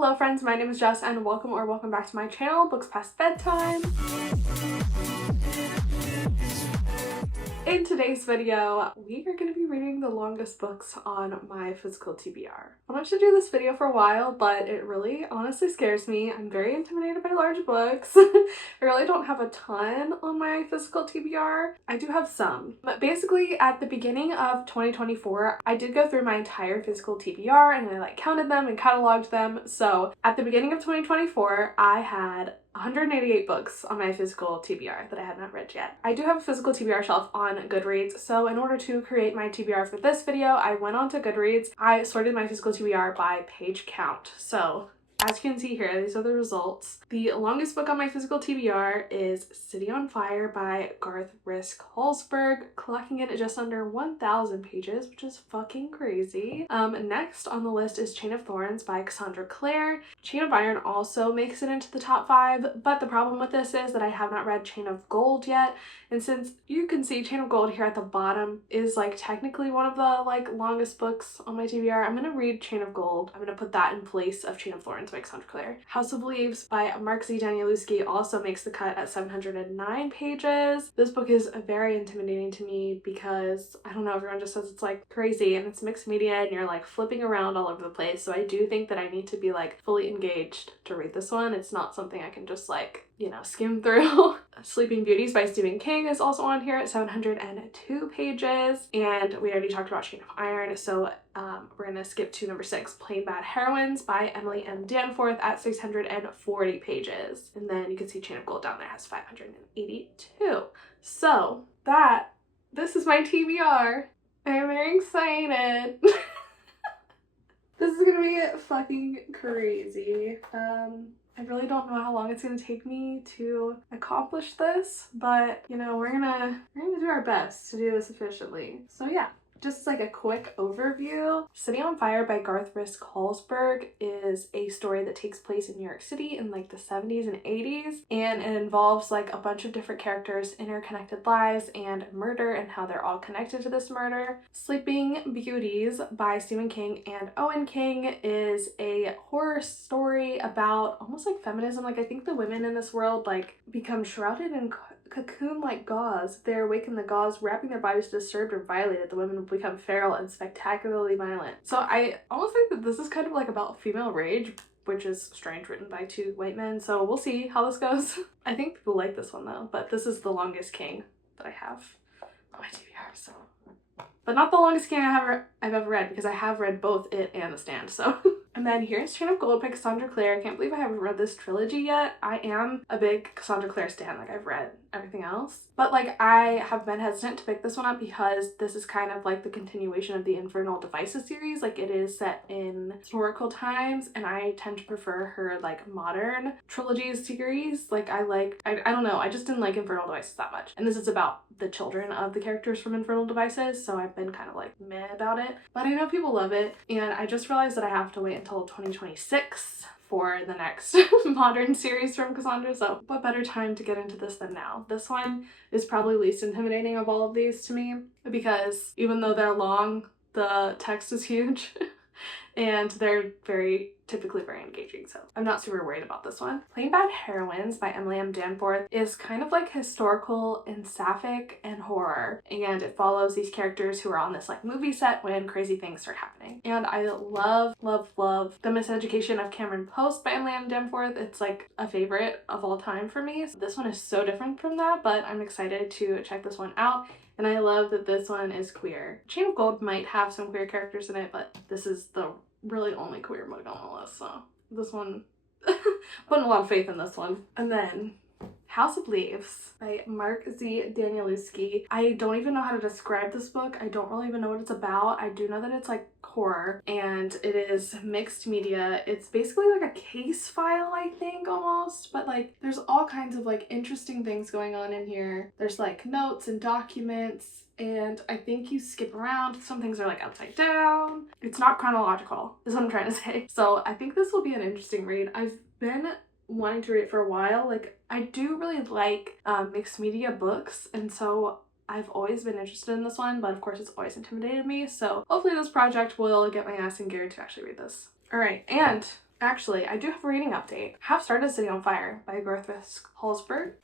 Hello friends, my name is Jess and welcome back to my channel, Books Past Bedtime. In today's video, we are going to be reading the longest books on my physical TBR. I wanted to do this video for a while, but it really honestly scares me. I'm very intimidated by large books. I really don't have a ton on my physical TBR. I do have some. But basically, at the beginning of 2024, I did go through my entire physical TBR and I counted them and cataloged them. So at the beginning of 2024, I had 188 books on my physical TBR that I had not read yet. I do have a physical TBR shelf on Goodreads, so in order to create my TBR for this video, I went onto Goodreads. I sorted my physical TBR by page count. So as you can see here, these are the results. The longest book on my physical TBR is City on Fire by Garth Risk Holzberg, clocking in at just under 1,000 pages, which is fucking crazy. Next on the list is Chain of Thorns by Cassandra Clare. Chain of Iron also makes it into the top 5, but the problem with this is that I have not read Chain of Gold yet, and since you can see Chain of Gold here at the bottom is technically one of the longest books on my TBR, I'm gonna read Chain of Gold. I'm gonna put that in place of Chain of Thorns by Cassandra Clare. House of Leaves by Mark Z. Danielewski also makes the cut at 709 pages. This book is very intimidating to me because, I don't know, everyone just says it's crazy and it's mixed media and you're flipping around all over the place. So I do think that I need to be fully engaged to read this one. It's not something I can just skim through. Sleeping Beauties by Stephen King is also on here at 702 pages. And we already talked about Chain of Iron, so we're gonna skip to number 6, Plain Bad Heroines by Emily M. Danforth at 640 pages. And then you can see Chain of Gold down there has 582. So this is my TBR. I am very excited. This is gonna be fucking crazy. I really don't know how long it's gonna take me to accomplish this, but we're gonna do our best to do this efficiently. So yeah. Just a quick overview. City on Fire by Garth Risk Holzberg is a story that takes place in New York City in the 70s and 80s, and it involves a bunch of different characters' interconnected lives and murder and how they're all connected to this murder. Sleeping Beauties by Stephen King and Owen King is a horror story about almost feminism. I think the women in this world become shrouded in cocoon like gauze. If they're awake in the gauze, wrapping their bodies disturbed or violated, the women will become feral and spectacularly violent. So I almost think that this is kind of about female rage, which is strange, written by 2 white men. So we'll see how this goes. I think people like this one though, but this is the longest King that I have on my TBR, so. But not the longest King I've ever read, because I have read both it and The Stand, so. And then here's Chain of Gold by Cassandra Clare. I can't believe I haven't read this trilogy yet. I am a big Cassandra Clare stan. I've read everything else. But I have been hesitant to pick this one up because this is kind of the continuation of the Infernal Devices series. It is set in historical times, and I tend to prefer her modern trilogies series. I don't know, I just didn't like Infernal Devices that much. And this is about the children of the characters from Infernal Devices, so I've been kind of meh about it. But I know people love it, and I just realized that I have to wait until 2026 for the next modern series from Cassandra, so what better time to get into this than now. This one is probably least intimidating of all of these to me, because even though they're long, the text is huge and they're typically very engaging, so I'm not super worried about this one. Plain Bad Heroines by Emily M. Danforth is kind of historical and sapphic and horror, and it follows these characters who are on this movie set when crazy things start happening. And I love The Miseducation of Cameron Post by Emily M. Danforth. It's a favorite of all time for me. So this one is so different from that, but I'm excited to check this one out. And I love that this one is queer. Chain of Gold might have some queer characters in it, but this is the really only queer book on the list, so this one, putting a lot of faith in this one. And then House of Leaves by Mark Z. Danielewski. I don't even know how to describe this book. I don't really even know what it's about. I do know that it's horror, and it is mixed media. It's basically a case file, I think, almost, but there's all kinds of interesting things going on in here. There's notes and documents, and I think you skip around. Some things are upside down. It's not chronological, is what I'm trying to say. So I think this will be an interesting read. I've been wanting to read it for a while. I do really like mixed media books, and so I've always been interested in this one, but of course it's always intimidated me, so hopefully this project will get my ass in gear to actually read this. Alright, and Actually, I do have a reading update. I have started City on Fire by Bertha Hallsberg.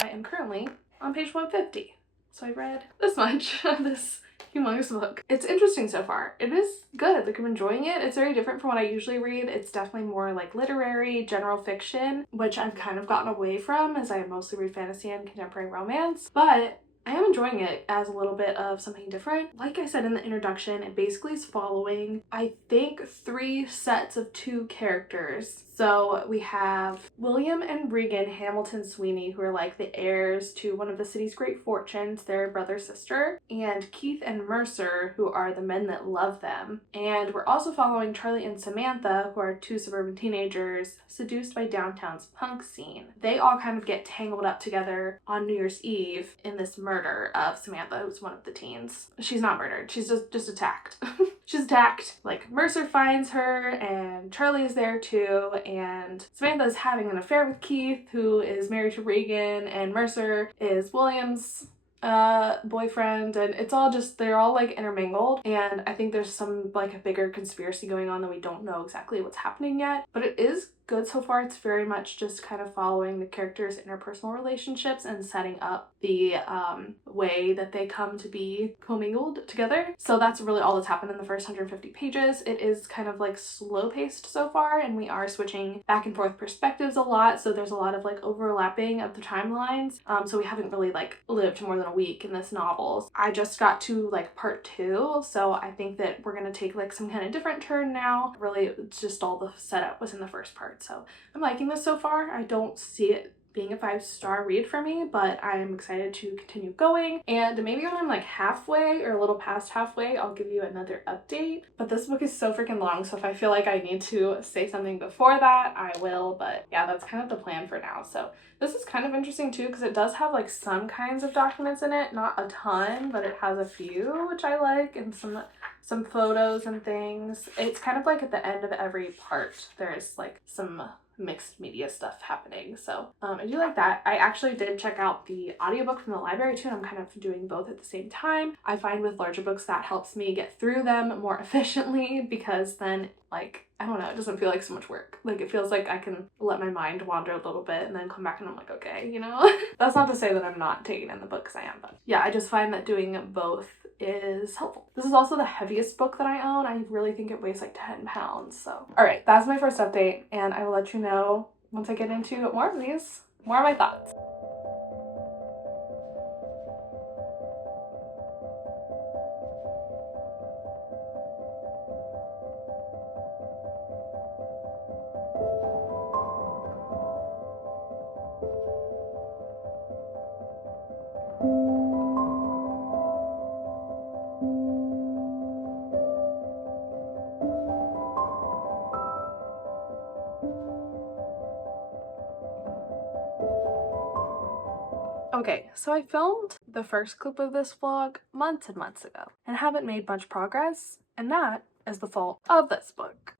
I am currently on page 150, so I read this much of this humongous book. It's interesting so far. It is good. Like, I'm enjoying it. It's very different from what I usually read. It's definitely more like literary, general fiction, which I've kind of gotten away from as I mostly read fantasy and contemporary romance, but I am enjoying it as a little bit of something different. Like I said in the introduction, it basically is following, I think, 3 sets of 2 characters. So we have William and Regan Hamilton Sweeney, who are like the heirs to one of the city's great fortunes, their brother-sister, and Keith and Mercer, who are the men that love them. And we're also following Charlie and Samantha, who are 2 suburban teenagers seduced by downtown's punk scene. They all kind of get tangled up together on New Year's Eve in this murder of Samantha, who's one of the teens. She's not murdered, she's just attacked. She's attacked. Like, Mercer finds her and Charlie is there too, and Samantha is having an affair with Keith, who is married to Regan, and Mercer is William's boyfriend, and it's all just, they're all like intermingled, and I think there's some like a bigger conspiracy going on that we don't know exactly what's happening yet, but it is good so far. It's very much just kind of following the characters' interpersonal relationships and setting up the way that they come to be commingled together. So that's really all that's happened in the first 150 pages. It is kind of like slow paced so far, and we are switching back and forth perspectives a lot, so there's a lot of like overlapping of the timelines. So we haven't really like lived more than a week in this novel. I just got to like part 2, so I think that we're gonna take like some kind of different turn now. Really, it's just all the setup was in the first part. So I'm liking this so far. I don't see it being a 5-star read for me, but I'm excited to continue going, and maybe when I'm like halfway or a little past halfway, I'll give you another update. But this book is so freaking long, so if I feel like I need to say something before that, I will. But yeah, that's kind of the plan for now. So this is kind of interesting too, because it does have like some kinds of documents in it, not a ton, but it has a few, which I like, and some photos and things. It's kind of like at the end of every part there's like some mixed media stuff happening, so I do like that. I actually did check out the audiobook from the library too, and I'm kind of doing both at the same time. I find with larger books that helps me get through them more efficiently, because then, like, I don't know, it doesn't feel like so much work. Like, it feels like I can let my mind wander a little bit and then come back and I'm like, okay, you know? That's not to say that I'm not taking in the book, because I am, but yeah, I just find that doing both is helpful. This is also the heaviest book that I own. I really think it weighs like 10 pounds, so. All right, that's my first update, and I will let you know once I get into more of these, more of my thoughts. Okay, so I filmed the first clip of this vlog months and months ago and haven't made much progress, and that is the fault of this book.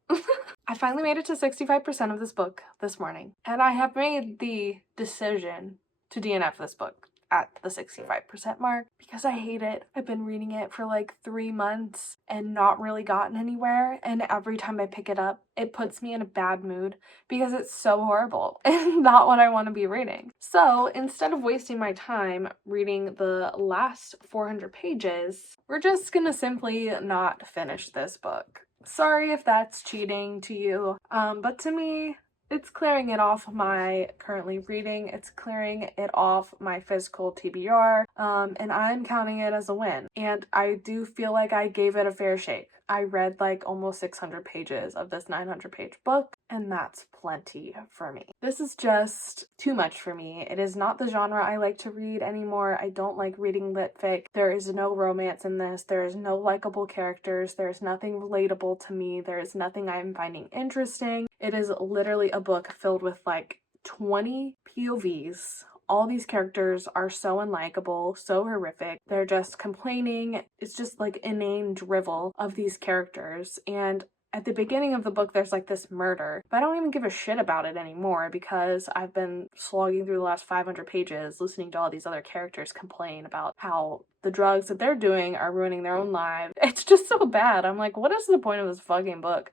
I finally made it to 65% of this book this morning, and I have made the decision to DNF this book at the 65% mark because I hate it. I've been reading it for like 3 months and not really gotten anywhere, and every time I pick it up, it puts me in a bad mood because it's so horrible and not what I want to be reading. So instead of wasting my time reading the last 400 pages, we're just gonna simply not finish this book. Sorry if that's cheating to you, but to me, it's clearing it off my currently reading, it's clearing it off my physical TBR, and I'm counting it as a win. And I do feel like I gave it a fair shake. I read like almost 600 pages of this 900-page book, and that's plenty for me. This is just too much for me. It is not the genre I like to read anymore. I don't like reading lit fic. There is no romance in this. There is no likable characters. There is nothing relatable to me. There is nothing I'm finding interesting. It is literally a book filled with like 20 POVs. All these characters are so unlikable, so horrific. They're just complaining. It's just like inane drivel of these characters, and at the beginning of the book there's like this murder, but I don't even give a shit about it anymore because I've been slogging through the last 500 pages listening to all these other characters complain about how the drugs that they're doing are ruining their own lives. It's just so bad. I'm like, what is the point of this fucking book?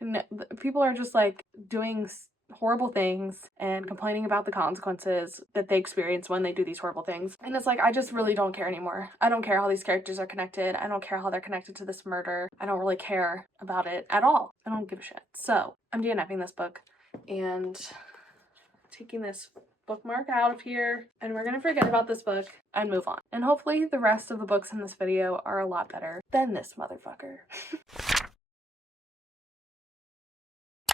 And people are just like doing horrible things and complaining about the consequences that they experience when they do these horrible things. And it's like, I just really don't care anymore. I don't care how these characters are connected. I don't care how they're connected to this murder. I don't really care about it at all. I don't give a shit. So I'm DNFing this book and taking this bookmark out of here, and we're gonna forget about this book and move on. And hopefully the rest of the books in this video are a lot better than this motherfucker.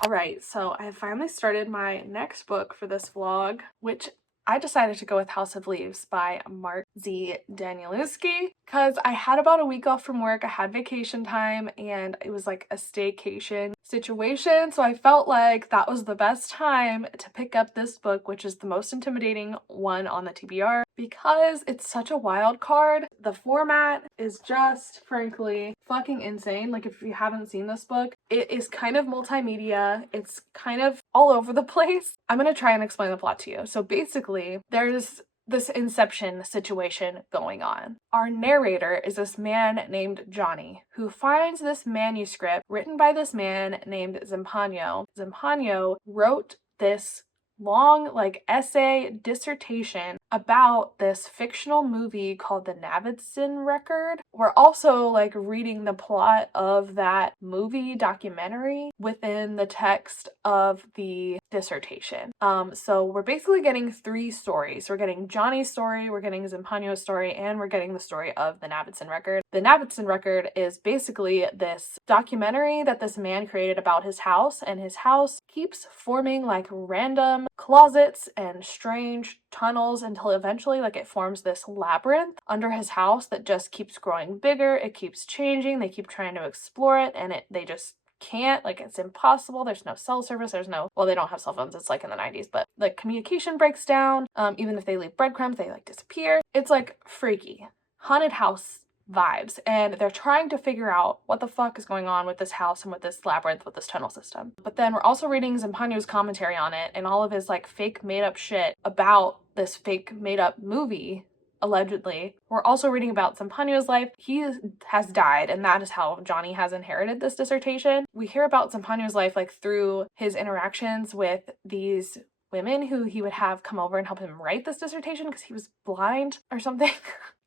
Alright, so I have finally started my next book for this vlog, which I decided to go with House of Leaves by Mark Z. Danielewski because I had about a week off from work, I had vacation time, and it was like a staycation situation, so I felt like that was the best time to pick up this book, which is the most intimidating one on the TBR because it's such a wild card. The format is just frankly fucking insane. Like, if you haven't seen this book, it is kind of multimedia, it's kind of all over the place. I'm gonna try and explain the plot to you. So basically there's this Inception situation going on. Our narrator is this man named Johnny who finds this manuscript written by this man named Zampano. Zampano wrote this long like essay dissertation about this fictional movie called The Navidson Record. We're also like reading the plot of that movie documentary within the text of the dissertation. So we're basically getting three stories. We're getting Johnny's story, we're getting Zampano's story, and we're getting the story of The Navidson Record. The Navidson Record is basically this documentary that this man created about his house, and his house keeps forming like random closets and strange tunnels until eventually like it forms this labyrinth under his house that just keeps growing bigger. It keeps changing. They keep trying to explore it, and they just can't. Like, it's impossible. There's no cell service. There's no, well, they don't have cell phones. It's like in the 90s, but like communication breaks down. Even if they leave breadcrumbs, they like disappear. It's like freaky haunted house vibes, and they're trying to figure out what the fuck is going on with this house and with this labyrinth, with this tunnel system. But then we're also reading Zampano's commentary on it and all of his like fake made up shit about this fake made up movie, allegedly. We're also reading about Zampano's life. He has died, and that is how Johnny has inherited this dissertation. We hear about Zampano's life like through his interactions with these women who he would have come over and help him write this dissertation because he was blind or something.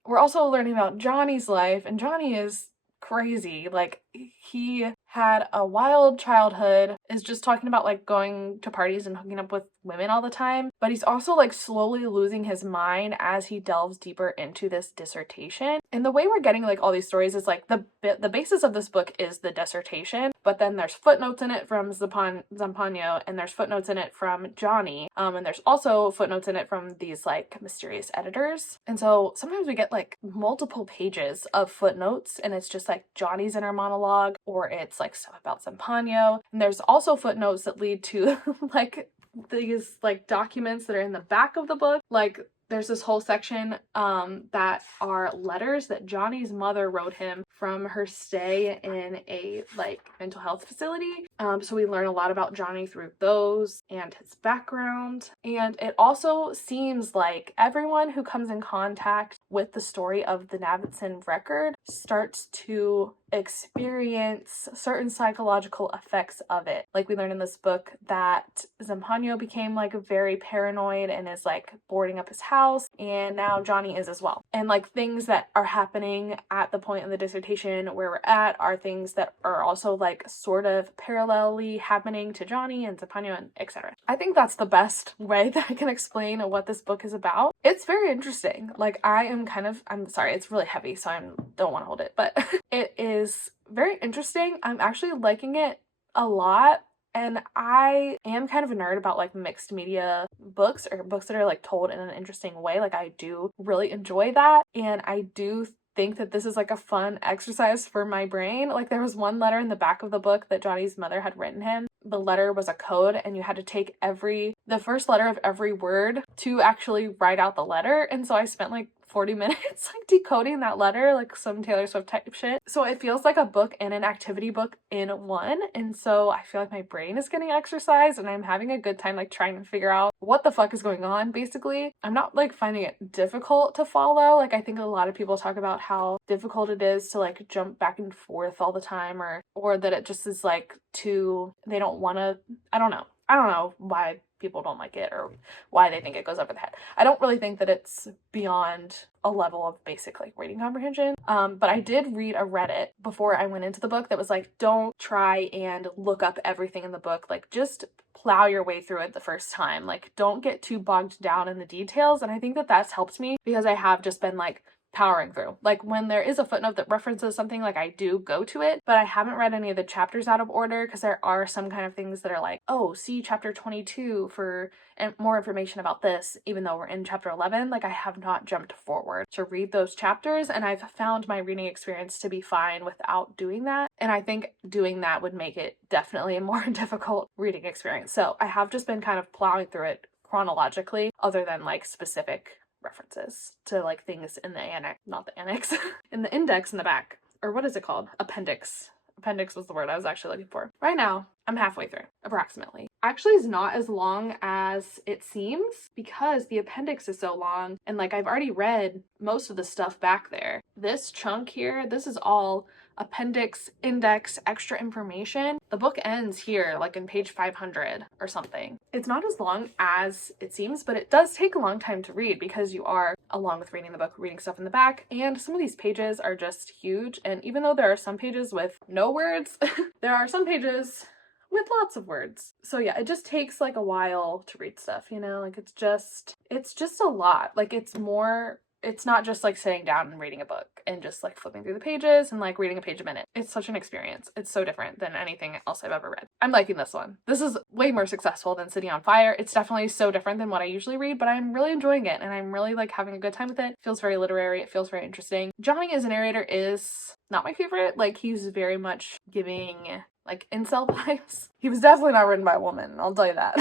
We're also learning about Johnny's life, and Johnny is crazy. Like, he had a wild childhood, is just talking about like going to parties and hooking up with women all the time, but he's also like slowly losing his mind as he delves deeper into this dissertation. And the way we're getting like all these stories is like the basis of this book is the dissertation, but then there's footnotes in it from Zampano, and there's footnotes in it from Johnny, and there's also footnotes in it from these like mysterious editors. And so sometimes we get like multiple pages of footnotes, and it's just like Johnny's inner monologue, or it's like stuff about Zampano. And there's also footnotes that lead to like these like documents that are in the back of the book. Like, there's this whole section that are letters that Johnny's mother wrote him from her stay in a like mental health facility. So we learn a lot about Johnny through those and his background. And it also seems like everyone who comes in contact with the story of the Navidson Record starts to experience certain psychological effects of it. Like, we learn in this book that Zampano became like very paranoid and is like boarding up his house, and now Johnny is as well. And like things that are happening at the point in the dissertation where we're at are things that are also like sort of parallelly happening to Johnny and Zampano and etc. I think that's the best way that I can explain what this book is about. It's very interesting. Like, I'm sorry, it's really heavy, so I don't want to hold it, but it is very interesting. I'm actually liking it a lot. And I am kind of a nerd about like mixed media books, or books that are like told in an interesting way. Like, I do really enjoy that. And I do think that this is like a fun exercise for my brain. Like, there was one letter in the back of the book that Johnny's mother had written him. The letter was a code, and you had to take the first letter of every word to actually write out the letter. And so I spent like 40 minutes like decoding that letter, like some Taylor Swift type shit. So it feels like a book and an activity book in one. And so I feel like my brain is getting exercise and I'm having a good time like trying to figure out what the fuck is going on, basically. I'm not like finding it difficult to follow. Like I think a lot of people talk about how difficult it is to like jump back and forth all the time, or that it just is like too, they don't want to, I don't know why people don't like it or why they think it goes over the head. I don't really think that it's beyond a level of basic like reading comprehension. But I did read a Reddit before I went into the book that was like, don't try and look up everything in the book. Like just plow your way through it the first time. Like don't get too bogged down in the details. And I think that that's helped me because I have just been like powering through. Like when there is a footnote that references something, like I do go to it, but I haven't read any of the chapters out of order because there are some kind of things that are like, oh, see chapter 22 for more information about this, even though we're in chapter 11. Like I have not jumped forward to read those chapters, and I've found my reading experience to be fine without doing that. And I think doing that would make it definitely a more difficult reading experience. So I have just been kind of plowing through it chronologically, other than like specific references to like things in the annex, not the annex, in the index in the back, or what is it called? Appendix. Appendix was the word I was actually looking for. Right now, I'm halfway through, approximately. Actually, it's not as long as it seems because the appendix is so long, and like I've already read most of the stuff back there. This chunk here, this is all appendix, index, extra information. The book ends here, like in page 500 or something. It's not as long as it seems, but it does take a long time to read because you are, along with reading the book, reading stuff in the back, and some of these pages are just huge. And even though there are some pages with no words, there are some pages with lots of words. So yeah, it just takes like a while to read stuff, you know, like it's just a lot. Like it's not just like sitting down and reading a book and just like flipping through the pages and like reading a page a minute. It's such an experience. It's so different than anything else I've ever read. I'm liking this one. This is way more successful than City on Fire. It's definitely so different than what I usually read, but I'm really enjoying it and I'm really like having a good time with it. It feels very literary. It feels very interesting. Johnny as a narrator is not my favorite. Like he's very much giving like incel vibes. He was definitely not written by a woman, I'll tell you that.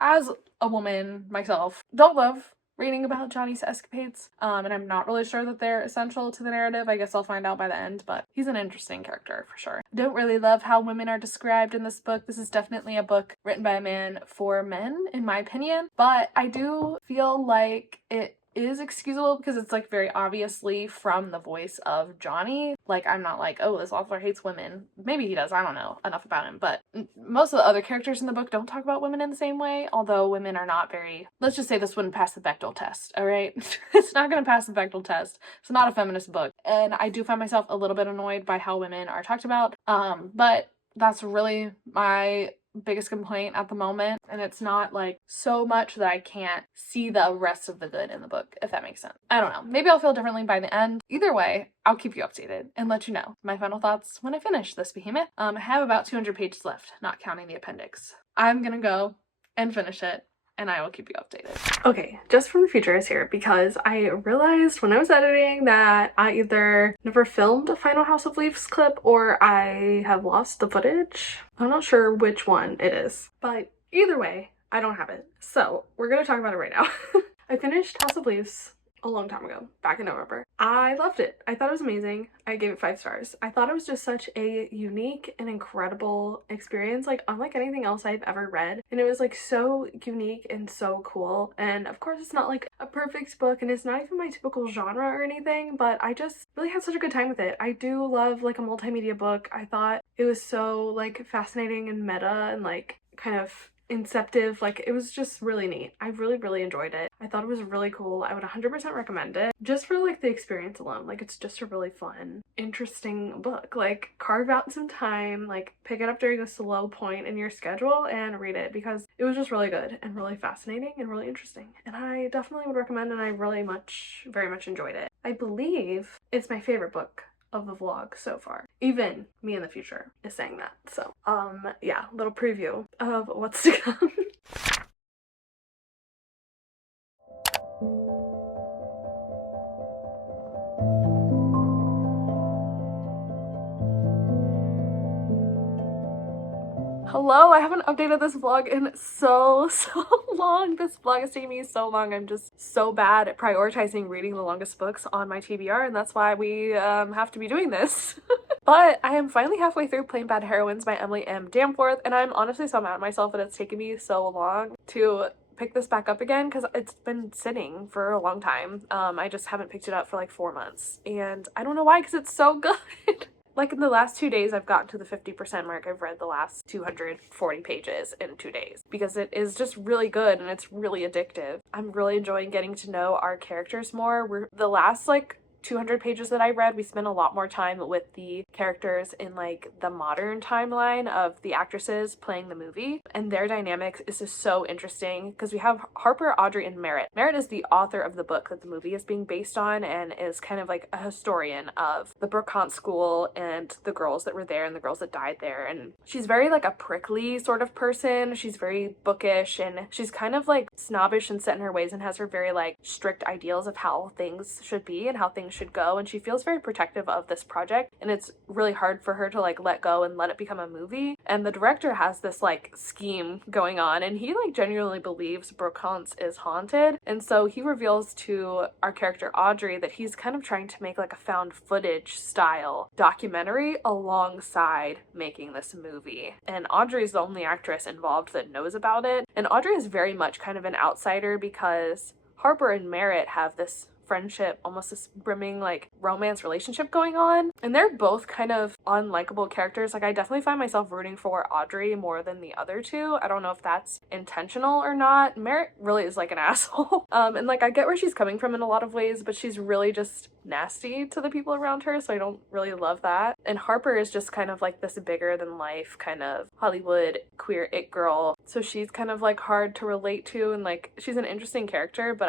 As a woman myself, don't love reading about Johnny's escapades, and I'm not really sure that they're essential to the narrative. I guess I'll find out by the end, but he's an interesting character for sure. I don't really love how women are described in this book. This is definitely a book written by a man for men, in my opinion, but I do feel like it is excusable because it's like very obviously from the voice of Johnny. Like I'm not like, oh, this author hates women. Maybe he does, I don't know enough about him, but most of the other characters in the book don't talk about women in the same way, although women are not very, let's just say this wouldn't pass the Bechdel test, all right? It's not gonna pass the Bechdel test. It's not a feminist book, and I do find myself a little bit annoyed by how women are talked about, but that's really my biggest complaint at the moment, and it's not like so much that I can't see the rest of the good in the book, if that makes sense. I don't know, maybe I'll feel differently by the end. Either way, I'll keep you updated and let you know my final thoughts when I finish this behemoth. I have about 200 pages left, not counting the appendix. I'm gonna go and finish it, and I will keep you updated. Okay, just from the future is here because I realized when I was editing that I either never filmed a Final House of Leaves clip or I have lost the footage. I'm not sure which one it is, but either way, I don't have it. So we're gonna talk about it right now. I finished House of Leaves a long time ago, back in November. I loved it. I thought it was amazing. I gave it 5 stars. I thought it was just such a unique and incredible experience, like unlike anything else I've ever read. And it was like so unique and so cool. And of course it's not like a perfect book and it's not even my typical genre or anything, but I just really had such a good time with it. I do love like a multimedia book. I thought it was so like fascinating and meta and like kind of inceptive. Like it was just really neat. I really enjoyed it. I thought it was really cool. I would 100% recommend it just for like the experience alone. Like it's just a really fun, interesting book. Like carve out some time, like pick it up during a slow point in your schedule and read it because it was just really good and really fascinating and really interesting. And I definitely would recommend, and I very much enjoyed it. I believe it's my favorite book of the vlog so far. Even me in the future is saying that. So yeah, little preview of what's to come. Hello, I haven't updated this vlog in so long. This vlog is taking me so long. I'm just so bad at prioritizing reading the longest books on my TBR, and that's why we have to be doing this. But I am finally halfway through Plain Bad Heroines by Emily M. Danforth, and I'm honestly so mad at myself that it's taken me so long to pick this back up again because it's been sitting for a long time. I just haven't picked it up for like 4 months, and I don't know why, because it's so good. Like in the last 2 days, I've gotten to the 50% mark. I've read the last 240 pages in 2 days because it is just really good and it's really addictive. I'm really enjoying getting to know our characters more. The last like 200 pages that I read, we spent a lot more time with the characters in like the modern timeline of the actresses playing the movie, and their dynamics is just so interesting because we have Harper, Audrey, and Merritt. Merritt is the author of the book that the movie is being based on and is kind of like a historian of the Brookhant School and the girls that were there and the girls that died there, and she's very like a prickly sort of person. She's very bookish and she's kind of like snobbish and set in her ways and has her very like strict ideals of how things should be and how things should go, and she feels very protective of this project, and it's really hard for her to like let go and let it become a movie. And the director has this like scheme going on, and he like genuinely believes Brookhant is haunted, and so he reveals to our character Audrey that he's kind of trying to make like a found footage style documentary alongside making this movie, and Audrey's the only actress involved that knows about it. And Audrey is very much kind of an outsider because Harper and Merritt have this friendship, almost this brimming like romance relationship going on, and they're both kind of unlikable characters. Like I definitely find myself rooting for Audrey more than the other two. I don't know if that's intentional or not. Merritt really is like an asshole. And like I get where she's coming from in a lot of ways, but she's really just nasty to the people around her, so I don't really love that. And Harper is just kind of like this bigger than life kind of Hollywood queer it girl, so she's kind of like hard to relate to, and like she's an interesting character, but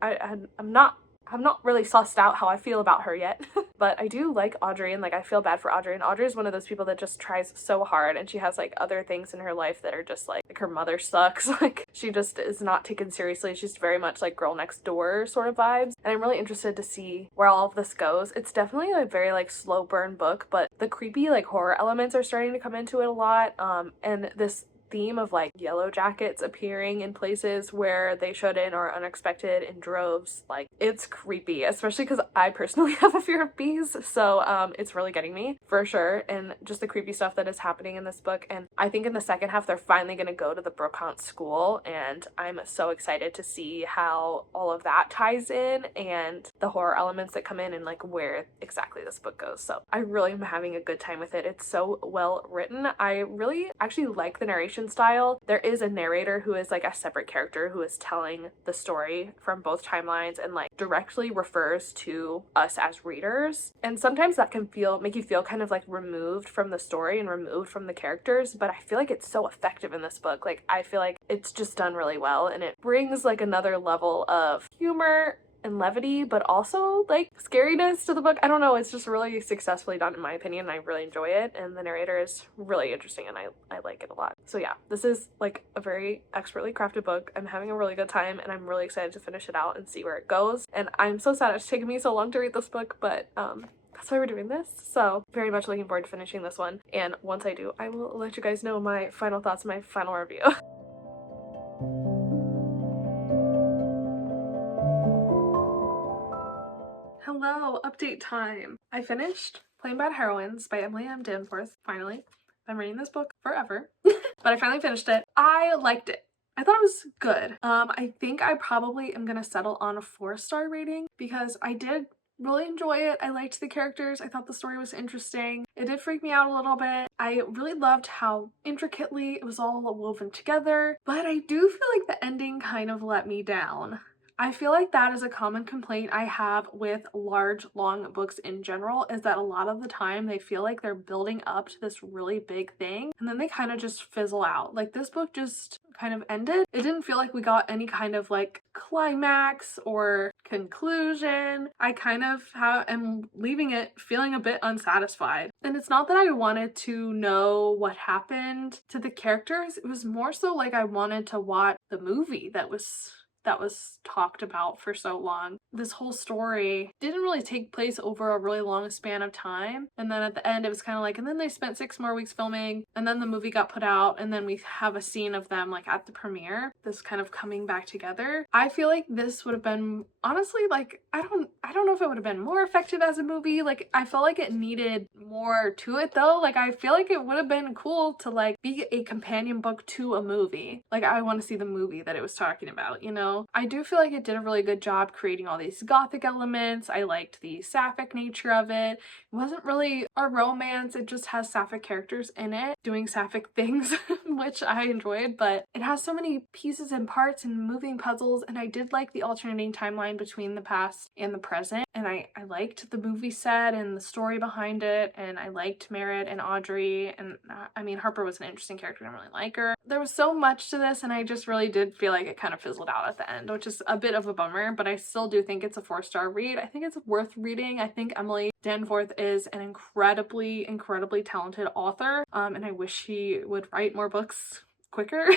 I'm not really sussed out how I feel about her yet. But I do like Audrey, and like I feel bad for Audrey, and Audrey is one of those people that just tries so hard, and she has like other things in her life that are just like her mother sucks. Like she just is not taken seriously. She's very much like girl next door sort of vibes, and I'm really interested to see where all of this goes. It's definitely a very like slow burn book, but the creepy like horror elements are starting to come into it a lot, and this theme of like yellow jackets appearing in places where they shouldn't or unexpected in droves, like it's creepy, especially because I personally have a fear of bees, so it's really getting me for sure. And just the creepy stuff that is happening in this book, and I think in the second half they're finally going to go to the Brookhant School, and I'm so excited to see how all of that ties in and the horror elements that come in and like where exactly this book goes. So I really am having a good time with it. It's so well written. I really actually like the narration style. There is a narrator who is like a separate character who is telling the story from both timelines and like directly refers to us as readers, and sometimes that can make you feel kind of like removed from the story and removed from the characters, but I feel like it's so effective in this book. Like I feel like it's just done really well, and it brings like another level of humor and levity, but also like scariness to the book. I don't know, it's just really successfully done in my opinion. I really enjoy it, and the narrator is really interesting, and I like it a lot. So yeah, this is like a very expertly crafted book. I'm having a really good time, and I'm really excited to finish it out and see where it goes. And I'm so sad it's taken me so long to read this book, but that's why we're doing this. So very much looking forward to finishing this one, and once I do, I will let you guys know my final thoughts and my final review. Hello, update time. I finished Plain Bad Heroines by Emily M. Danforth, finally. I've been reading this book forever, but I finally finished it. I liked it. I thought it was good. I think I probably am gonna settle on a 4-star rating because I did really enjoy it. I liked the characters. I thought the story was interesting. It did freak me out a little bit. I really loved how intricately it was all woven together, but I do feel like the ending kind of let me down. I feel like that is a common complaint I have with large, long books in general, is that a lot of the time they feel like they're building up to this really big thing and then they kind of just fizzle out. Like this book just kind of ended. It didn't feel like we got any kind of like climax or conclusion. I kind of am leaving it feeling a bit unsatisfied. And it's not that I wanted to know what happened to the characters. It was more so like I wanted to watch the movie that was that was talked about for so long. This whole story didn't really take place over a really long span of time, and then at the end it was kind of like, and then they spent 6 more weeks filming, and then the movie got put out, and then we have a scene of them like at the premiere, this kind of coming back together. I feel like this would have been, honestly, like, I don't know if it would have been more effective as a movie. Like, I felt like it needed more to it though. Like, I feel like it would have been cool to like be a companion book to a movie. Like, I want to see the movie that it was talking about, you know? I do feel like it did a really good job creating all these gothic elements. I liked the sapphic nature of it. It wasn't really a romance, it just has sapphic characters in it doing sapphic things, which I enjoyed, but it has so many pieces and parts and moving puzzles, and I did like the alternating timeline between the past and the present, and I liked the movie set and the story behind it, and I liked Merritt and Audrey, and I mean, Harper was an interesting character, I didn't really like her. There was so much to this, and I just really did feel like it kind of fizzled out at the end, which is a bit of a bummer, but I still do think it's a 4-star read. I think it's worth reading. I think Emily Danforth is an incredibly talented author, and I wish she would write more books quicker.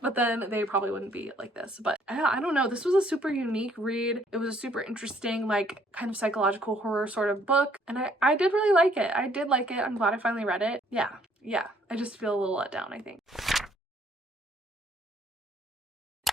But then they probably wouldn't be like this. But I don't know, this was a super unique read. It was a super interesting, like, kind of psychological horror sort of book, and I did really like it. I did like it. I'm glad I finally read it. Yeah, I just feel a little let down, I think.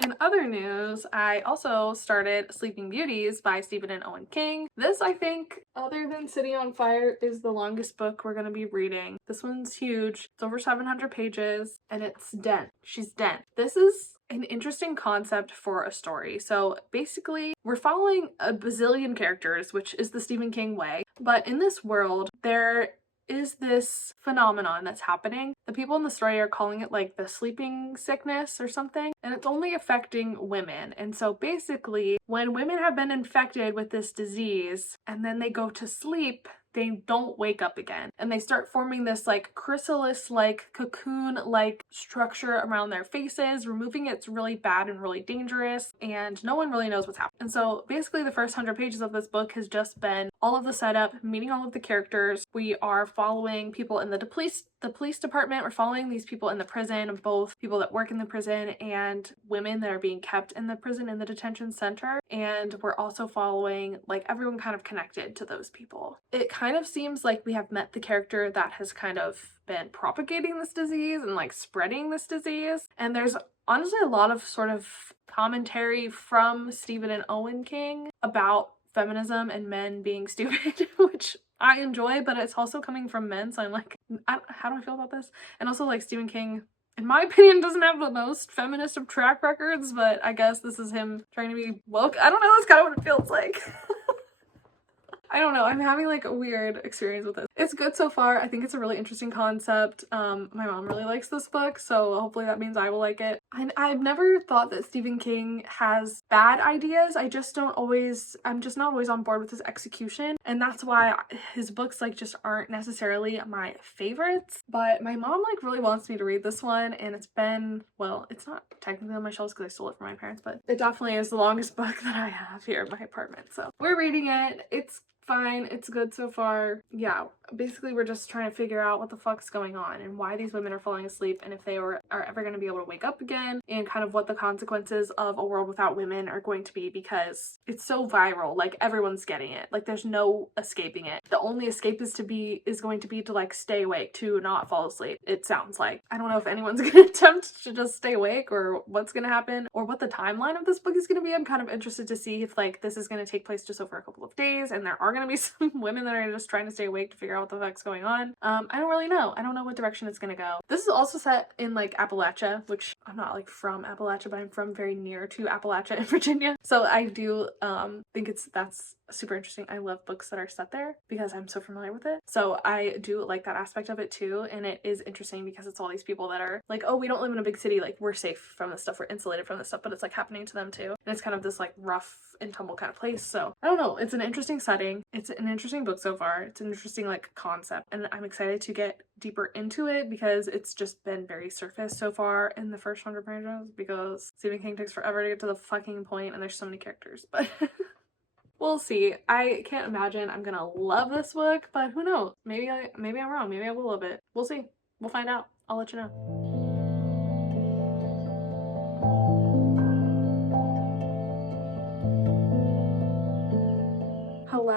In other news, I also started Sleeping Beauties by Stephen and Owen King. This, I think, other than City on Fire, is the longest book we're going to be reading. This one's huge. It's over 700 pages, and it's dense. She's dense. This is an interesting concept for a story. So basically, we're following a bazillion characters, which is the Stephen King way, but in this world, there is this phenomenon that's happening. The people in the story are calling it like the sleeping sickness or something, and it's only affecting women. And so basically, when women have been infected with this disease and then they go to sleep, they don't wake up again, and they start forming this like chrysalis like cocoon like structure around their faces. Removing it's really bad and really dangerous, and no one really knows what's happening. And so basically the first 100 pages of this book has just been all of the setup, meeting all of the characters. We are following people in the police department. We're following these people in the prison, both people that work in the prison and women that are being kept in the prison in the detention center. And we're also following like everyone kind of connected to those people. It kind of seems like we have met the character that has kind of been propagating this disease and like spreading this disease. And there's honestly a lot of sort of commentary from Stephen and Owen King about feminism and men being stupid, which I enjoy, but it's also coming from men, so I'm like, how do I feel about this? And also, like, Stephen King, in my opinion, doesn't have the most feminist of track records, but I guess this is him trying to be woke. I don't know, that's kind of what it feels like. I don't know, I'm having like a weird experience with it. It's good so far. I think it's a really interesting concept. My mom really likes this book, so hopefully that means I will like it. And I've never thought that Stephen King has bad ideas. I'm just not always on board with his execution, and that's why his books like just aren't necessarily my favorites. But my mom like really wants me to read this one, and it's been, well, it's not technically on my shelves because I stole it from my parents, but it definitely is the longest book that I have here in my apartment. So we're reading it. It's fine, it's good so far. Yeah, basically we're just trying to figure out what the fuck's going on and why these women are falling asleep, and if they are ever going to be able to wake up again, and kind of what the consequences of a world without women are going to be, because it's so viral. Like, everyone's getting it. Like, there's no escaping it. The only escape is going to be to like stay awake, to not fall asleep, it sounds like. I don't know if anyone's gonna attempt to just stay awake or what's gonna happen or what the timeline of this book is gonna be. I'm kind of interested to see if like this is gonna take place just over a couple of days and there are gonna be some women that are just trying to stay awake to figure out what the fuck's going on. I don't really know. I don't know what direction it's gonna go. This is also set in like Appalachia, which I'm not like from Appalachia, but I'm from very near to Appalachia in Virginia. So I do think that's super interesting. I love books that are set there because I'm so familiar with it. So I do like that aspect of it too, and it is interesting because it's all these people that are like, oh, we don't live in a big city, like we're safe from this stuff, we're insulated from this stuff, but it's like happening to them too. And it's kind of this like rough and tumble kind of place. So I don't know, it's an interesting setting. It's an interesting book so far. It's an interesting like concept, and I'm excited to get deeper into it because it's just been very surface so far in the first 100 pages because Stephen King takes forever to get to the fucking point and there's so many characters, but we'll see. I can't imagine I'm gonna love this book, but who knows? Maybe I'm wrong. Maybe I will love it. We'll see. We'll find out. I'll let you know.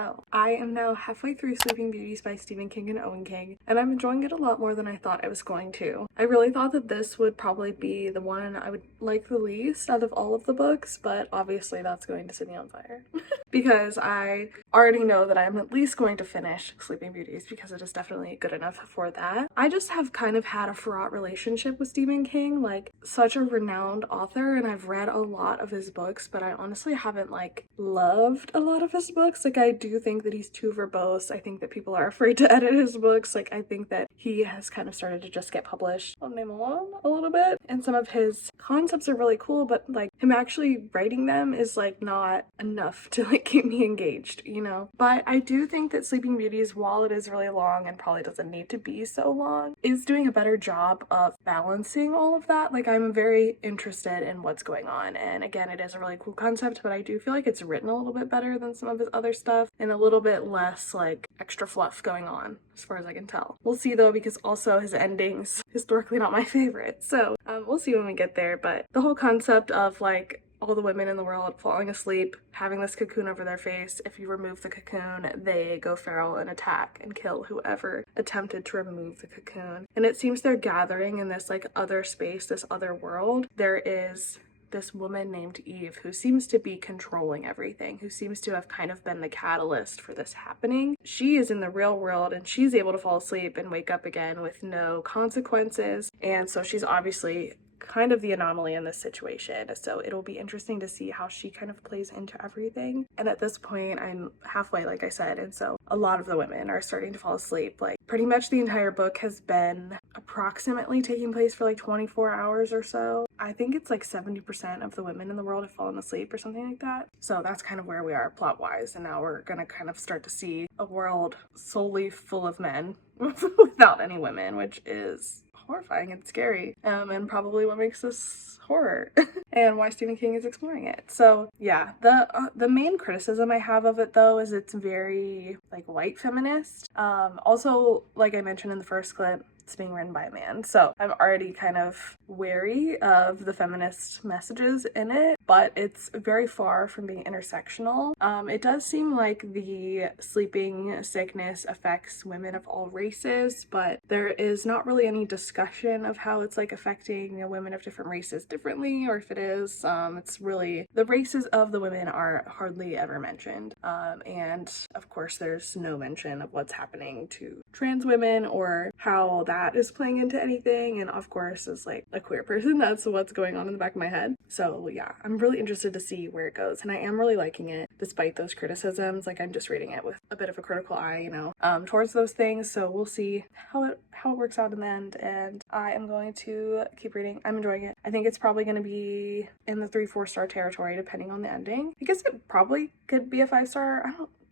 So, I am now halfway through Sleeping Beauties by Stephen King and Owen King, and I'm enjoying it a lot more than I thought I was going to. I really thought that this would probably be the one I would like the least out of all of the books, but obviously that's going to set me on fire. Because I already know that I'm at least going to finish Sleeping Beauties because it is definitely good enough for that. I just have kind of had a fraught relationship with Stephen King, like such a renowned author, and I've read a lot of his books, but I honestly haven't like loved a lot of his books. Like I do think that he's too verbose. I think that people are afraid to edit his books. Like I think that he has kind of started to just get published on a little bit, and some of his concepts are really cool, but like him actually writing them is like not enough to like keep me engaged, you know? But I do think that Sleeping Beauties, while it is really long and probably doesn't need to be so long, is doing a better job of balancing all of that. Like I'm very interested in what's going on, and again, it is a really cool concept, but I do feel like it's written a little bit better than some of his other stuff and a little bit less like extra fluff going on as far as I can tell. We'll see though, because also his endings historically not my favorite, so we'll see when we get there. But the whole concept of like all the women in the world falling asleep, having this cocoon over their face. If you remove the cocoon, they go feral and attack and kill whoever attempted to remove the cocoon. And it seems they're gathering in this like other space, this other world. There is this woman named Eve who seems to be controlling everything, who seems to have kind of been the catalyst for this happening. She is in the real world and she's able to fall asleep and wake up again with no consequences. And so she's obviously kind of the anomaly in this situation, so it'll be interesting to see how she kind of plays into everything. And at this point I'm halfway, like I said, and so a lot of the women are starting to fall asleep. Like pretty much the entire book has been approximately taking place for like 24 hours or so. I think it's like 70% of the women in the world have fallen asleep or something like that. So that's kind of where we are plot wise, and now we're gonna kind of start to see a world solely full of men without any women, which is horrifying and scary, and probably what makes this horror and why Stephen King is exploring it. So yeah, the main criticism I have of it though is it's very like white feminist. Also, like I mentioned in the first clip, it's being written by a man, so I'm already kind of wary of the feminist messages in it, but it's very far from being intersectional. It does seem like the sleeping sickness affects women of all races, but there is not really any discussion of how it's like affecting women of different races differently, or if it is, it's really the races of the women are hardly ever mentioned. And of course there's no mention of what's happening to trans women or how that is playing into anything, and of course as like a queer person, that's what's going on in the back of my head. So yeah, I'm really interested to see where it goes, and I am really liking it despite those criticisms. Like I'm just reading it with a bit of a critical eye, you know, towards those things. So we'll see how it works out in the end, and I am going to keep reading. I'm enjoying it. I think it's probably going to be in the 3-4 star territory depending on the ending. I guess it probably could be a 5-star.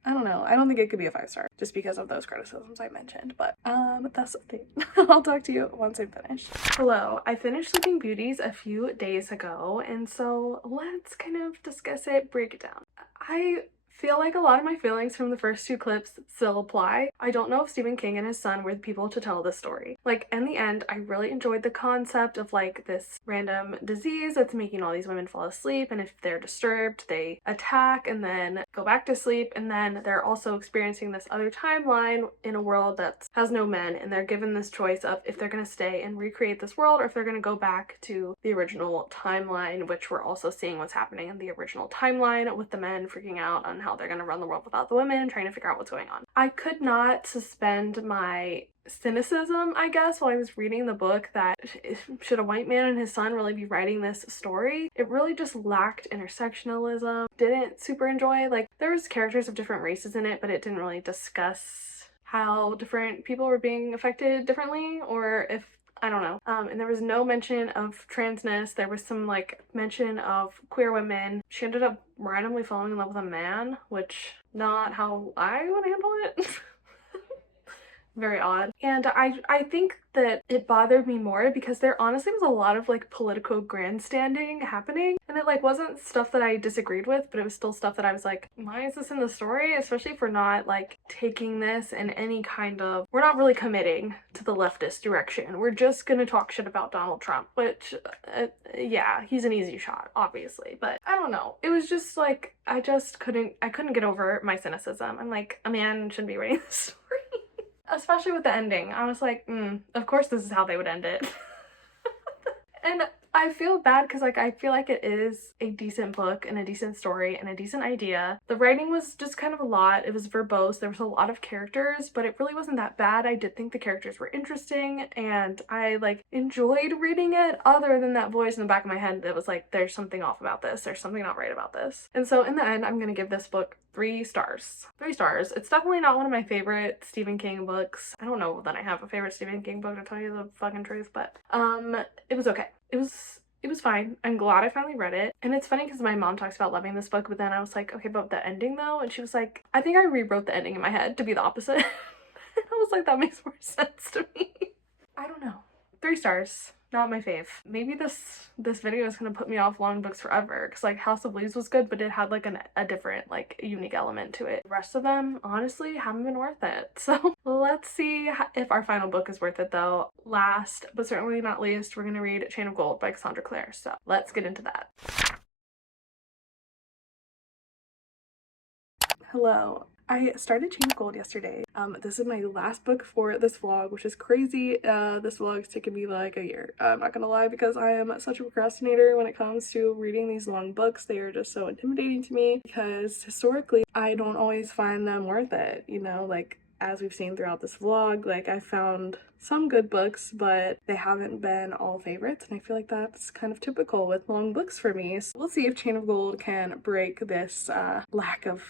I don't know. I don't think it could be a 5-star just because of those criticisms I mentioned, but that's the thing. I'll talk to you once I'm finished. Hello, I finished Sleeping Beauties a few days ago, and so let's kind of discuss it, break it down. I feel like a lot of my feelings from the first 2 clips still apply. I don't know if Stephen King and his son were the people to tell this story. Like, in the end, I really enjoyed the concept of like this random disease that's making all these women fall asleep, and if they're disturbed, they attack and then go back to sleep, and then they're also experiencing this other timeline in a world that has no men, and they're given this choice of if they're gonna stay and recreate this world or if they're gonna go back to the original timeline, which we're also seeing what's happening in the original timeline with the men freaking out on how they're going to run the world without the women, trying to figure out what's going on. I could not suspend my cynicism, I guess, while I was reading the book that should a white man and his son really be writing this story? It really just lacked intersectionalism. Didn't super enjoy, like, there was characters of different races in it, but it didn't really discuss how different people were being affected differently, or if I don't know. And there was no mention of transness. There was some like mention of queer women. She ended up randomly falling in love with a man, which not how I would handle it. very odd. And I think that it bothered me more because there honestly was a lot of like political grandstanding happening, and it like wasn't stuff that I disagreed with, but it was still stuff that I was like, why is this in the story? Especially if we're not like taking this in any kind of, we're not really committing to the leftist direction. We're just gonna talk shit about Donald Trump, which yeah, he's an easy shot, obviously, but I don't know. It was just like, I couldn't get over my cynicism. I'm like, a man shouldn't be writing this story. Especially with the ending. I was like, of course this is how they would end it. And I feel bad because like I feel like it is a decent book and a decent story and a decent idea. The writing was just kind of a lot. It was verbose. There was a lot of characters, but it really wasn't that bad. I did think the characters were interesting and I like enjoyed reading it, other than that voice in the back of my head that was like, there's something off about this. There's something not right about this. And so in the end, I'm gonna give this book 3 stars. 3 stars. It's definitely not one of my favorite Stephen King books. I don't know that I have a favorite Stephen King book, to tell you the fucking truth, but it was okay. It was fine. I'm glad I finally read it. And it's funny because my mom talks about loving this book, but then I was like, okay, but the ending though? And she was like, I think I rewrote the ending in my head to be the opposite. I was like, that makes more sense to me. I don't know. 3 stars. Not my fave. Maybe this video is gonna put me off long books forever, because like House of Leaves was good, but it had like a different like unique element to it. The rest of them honestly haven't been worth it. So let's see if our final book is worth it though. Last but certainly not least, we're gonna read Chain of Gold by Cassandra Clare. So let's get into that. Hello. I started Chain of Gold yesterday. This is my last book for this vlog, which is crazy. This vlog's taken me like a year. I'm not gonna lie, because I am such a procrastinator when it comes to reading these long books. They are just so intimidating to me because historically I don't always find them worth it, you know, like as we've seen throughout this vlog. Like I found some good books, but they haven't been all favorites, and I feel like that's kind of typical with long books for me. So we'll see if Chain of Gold can break this lack of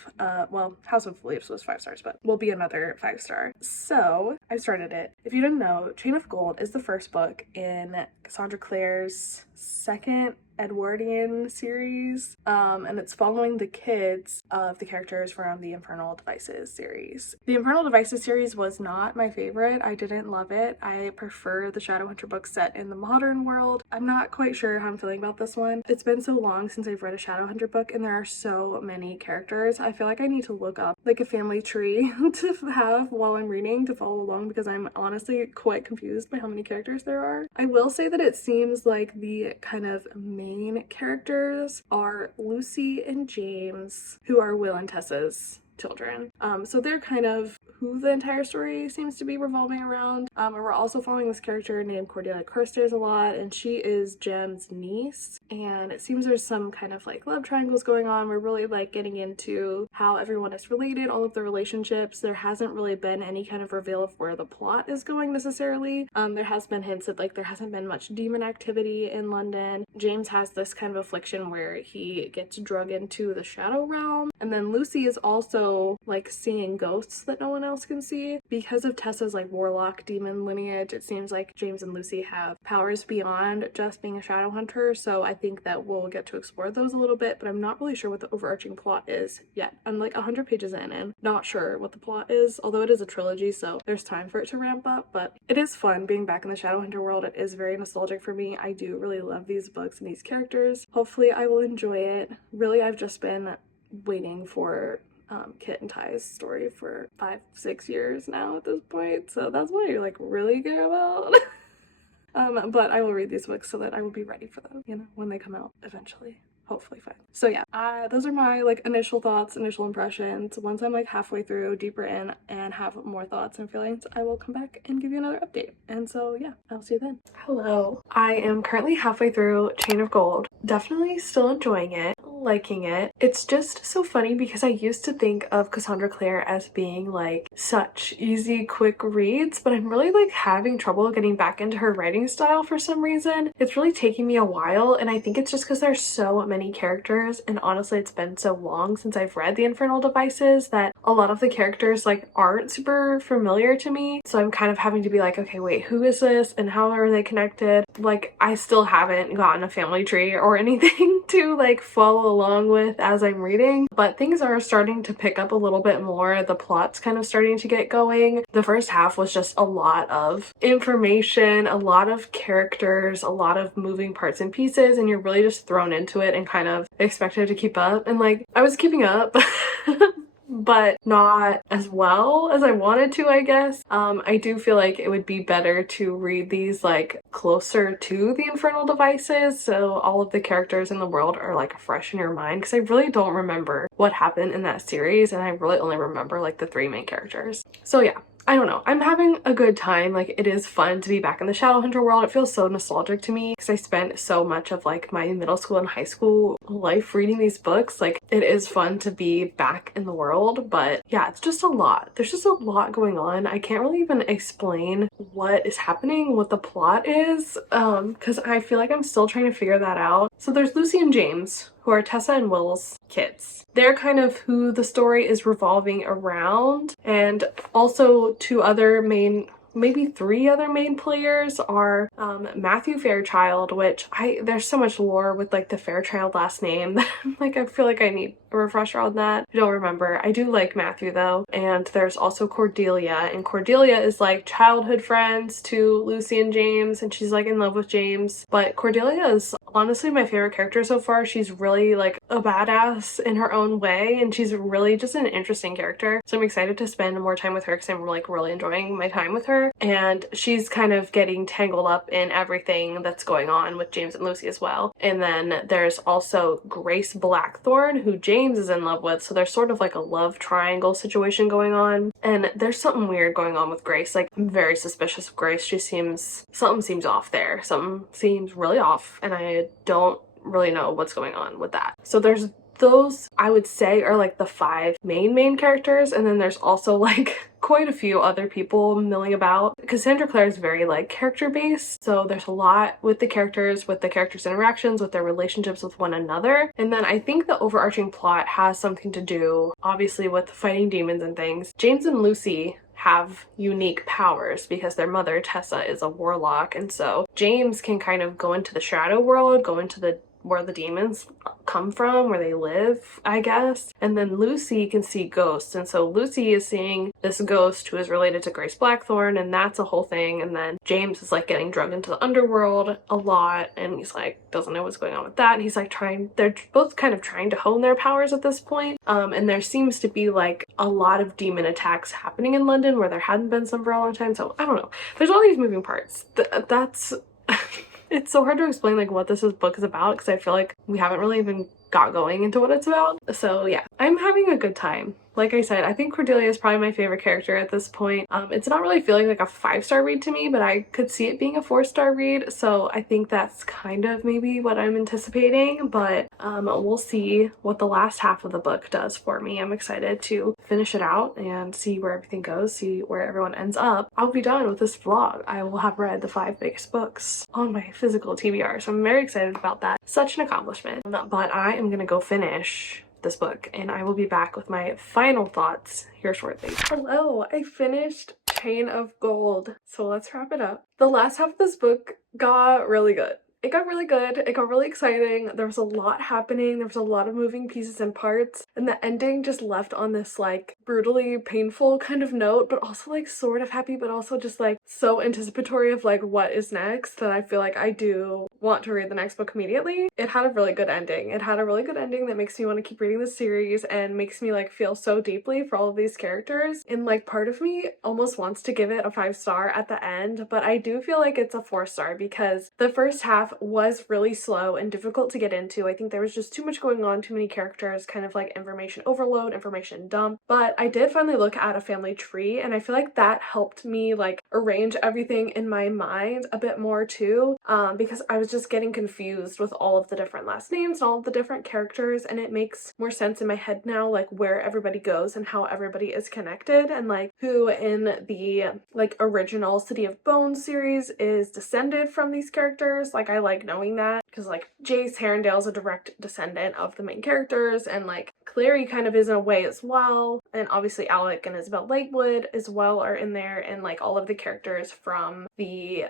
well, House of Leaves was 5 stars, but will be another 5-star. So I started it. If you didn't know, Chain of Gold is the first book in Cassandra Clare's second Edwardian series, and it's following the kids of the characters from the Infernal Devices series. The Infernal Devices series was not my favorite. I didn't love it. I prefer the Shadowhunter books set in the modern world. I'm not quite sure how I'm feeling about this one. It's been so long since I've read a Shadowhunter book, and there are so many characters. I feel like I need to look up like a family tree to have while I'm reading to follow along, because I'm honestly quite confused by how many characters there are. I will say that it seems like the kind of main characters are Lucy and James, who are Will and Tessa's children. So they're kind of who the entire story seems to be revolving around. And we're also following this character named Cordelia Carstairs a lot, and she is Jem's niece, and it seems there's some kind of like love triangles going on. We're really like getting into how everyone is related, all of the relationships. There hasn't really been any kind of reveal of where the plot is going necessarily. There has been hints that like there hasn't been much demon activity in London. James has this kind of affliction where he gets drug into the shadow realm, and then Lucy is also like seeing ghosts that no one else can see. Because of Tessa's like warlock demon lineage, it seems like James and Lucy have powers beyond just being a shadow hunter, so I think that we'll get to explore those a little bit, but I'm not really sure what the overarching plot is yet. I'm like 100 pages in and not sure what the plot is, although it is a trilogy, so there's time for it to ramp up. But it is fun being back in the Shadowhunter world. It is very nostalgic for me. I do really love these books and these characters. Hopefully I will enjoy it. Really, I've just been waiting for Kit and Ty's story for 5-6 years now at this point, so that's what I like really care about. But I will read these books so that I will be ready for them, you know, when they come out eventually. Hopefully fine. So yeah, those are my like initial thoughts, initial impressions. Once I'm like halfway through, deeper in, and have more thoughts and feelings, I will come back and give you another update. And so yeah, I'll see you then. Hello. I am currently halfway through Chain of Gold. Definitely still enjoying it, liking it. It's just so funny because I used to think of Cassandra Clare as being like such easy, quick reads, but I'm really like having trouble getting back into her writing style for some reason. It's really taking me a while, and I think it's just because there's so many characters, and honestly it's been so long since I've read the Infernal Devices that a lot of the characters like aren't super familiar to me, so I'm kind of having to be like, okay, wait, who is this and how are they connected? like I still haven't gotten a family tree or anything to like follow along with as I'm reading, but things are starting to pick up a little bit more. The plot's kind of starting to get going. The first half was just a lot of information, a lot of characters, a lot of moving parts and pieces, and you're really just thrown into it and kind of expected to keep up. And like I was keeping up but not as well as I wanted to, I guess. I do feel like it would be better to read these like closer to the Infernal Devices, so all of the characters in the world are like fresh in your mind, because I really don't remember what happened in that series, and I really only remember like the 3 main characters. So yeah, I don't know. I'm having a good time. Like, it is fun to be back in the Shadowhunter world. It feels so nostalgic to me because I spent so much of like my middle school and high school life reading these books. Like, it is fun to be back in the world, but yeah, it's just a lot. There's just a lot going on. I can't really even explain what is happening, what the plot is, because I feel like I'm still trying to figure that out. So there's Lucy and James, who are Tessa and Will's kids. They're kind of who the story is revolving around, and also 2 other main, maybe 3 other main players are Matthew Fairchild, which there's so much lore with like the Fairchild last name that like I feel like I need a refresher on that. I don't remember. I do like Matthew though. And there's also Cordelia, and Cordelia is like childhood friends to Lucy and James, and she's like in love with James. But Cordelia is honestly my favorite character so far. She's really like a badass in her own way, and she's really just an interesting character. So I'm excited to spend more time with her because I'm like really enjoying my time with her. And she's kind of getting tangled up in everything that's going on with James and Lucy as well. And then there's also Grace Blackthorne, who James is in love with, so there's sort of like a love triangle situation going on. And there's something weird going on with Grace. Like, I'm very suspicious of Grace. Something seems off there. Something seems really off, and I don't really know what's going on with that. So there's those, I would say, are like the 5 main characters, and then there's also like quite a few other people milling about. Cassandra Clare is very like character based, so there's a lot with the characters interactions, with their relationships with one another. And then I think the overarching plot has something to do obviously with fighting demons and things. James and Lucy have unique powers because their mother Tessa is a warlock, and so James can kind of go into the shadow world, go into where the demons come from, where they live, I guess. And then Lucy can see ghosts, and so Lucy is seeing this ghost who is related to Grace Blackthorne, and that's a whole thing. And then James is like getting drugged into the underworld a lot, and he's like doesn't know what's going on with that, and he's like they're both kind of trying to hone their powers at this point. And there seems to be like a lot of demon attacks happening in London where there hadn't been some for a long time. So I don't know, there's all these moving parts. That's it's so hard to explain like what this book is about, because I feel like we haven't really even got going into what it's about. So yeah, I'm having a good time. Like I said, I think Cordelia is probably my favorite character at this point. It's not really feeling like a 5-star read to me, but I could see it being a 4-star read, so I think that's kind of maybe what I'm anticipating. But we'll see what the last half of the book does for me. I'm excited to finish it out and see where everything goes, see where everyone ends up. I'll be done with this vlog. I will have read the 5 biggest books on my physical TBR, so I'm very excited about that. Such an accomplishment. But I am gonna go finish this book, and I will be back with my final thoughts here shortly. Hello, I finished Chain of Gold, so let's wrap it up. The last half of this book got really good. It got really good. It got really exciting. There was a lot happening. There was a lot of moving pieces and parts, and the ending just left on this like brutally painful kind of note, but also like sort of happy, but also just like so anticipatory of like what is next, that I feel like I do want to read the next book immediately. It had a really good ending. It had a really good ending that makes me want to keep reading this series and makes me like feel so deeply for all of these characters. And like part of me almost wants to give it a 5-star at the end, but I do feel like it's a 4-star because the first half was really slow and difficult to get into. I think there was just too much going on, too many characters, kind of like information overload, information dump. But I did finally look at a family tree, and I feel like that helped me like arrange everything in my mind a bit more too, because I was just getting confused with all of the different last names and all of the different characters, and it makes more sense in my head now, like where everybody goes and how everybody is connected, and like who in the like original City of Bones series is descended from these characters. Like I like knowing that, because like Jace Herondale's a direct descendant of the main characters, and like Clary kind of is in a way as well, and obviously Alec and Isabel Lakewood as well are in there, and like all of the characters from the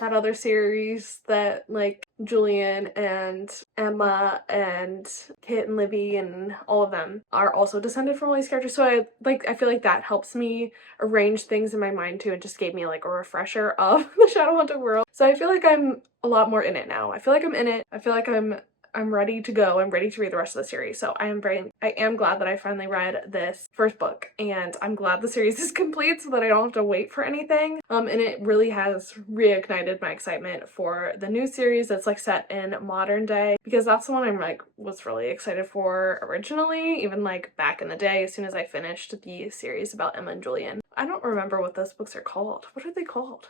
that other series that like Julian and Emma and Kit and Libby and all of them are also descended from all these characters. So I feel like that helps me arrange things in my mind too, and just gave me like a refresher of the Shadowhunter world. So I feel like I'm a lot more in it now. I feel like I'm in it. I feel like I'm ready to go. I'm ready to read the rest of the series. So I am glad that I finally read this first book, and I'm glad the series is complete so that I don't have to wait for anything. And it really has reignited my excitement for the new series that's like set in modern day, because that's the one I'm like was really excited for originally, even like back in the day as soon as I finished the series about Emma and Julian. I don't remember what those books are called. What are they called?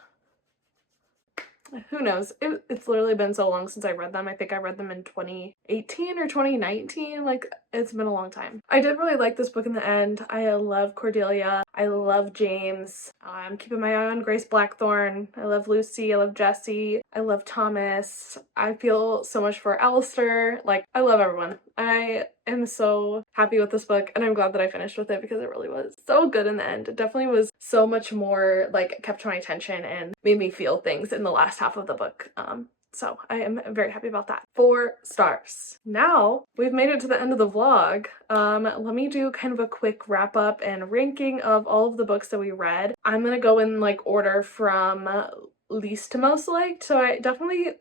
Who knows? It's literally been so long since I read them. I think I read them in 2018 or 2019. Like, it's been a long time. I did really like this book in the end. I love Cordelia. I love James. I'm keeping my eye on Grace Blackthorne. I love Lucy. I love Jesse. I love Thomas. I feel so much for Alistair. Like, I love everyone. I am so happy with this book, and I'm glad that I finished with it because it really was so good in the end. It definitely was so much more, like, kept my attention and made me feel things in the last half of the book. So I am very happy about that. 4 stars. Now we've made it to the end of the vlog. Let me do kind of a quick wrap up and ranking of all of the books that we read. I'm gonna go in like order from least to most liked. So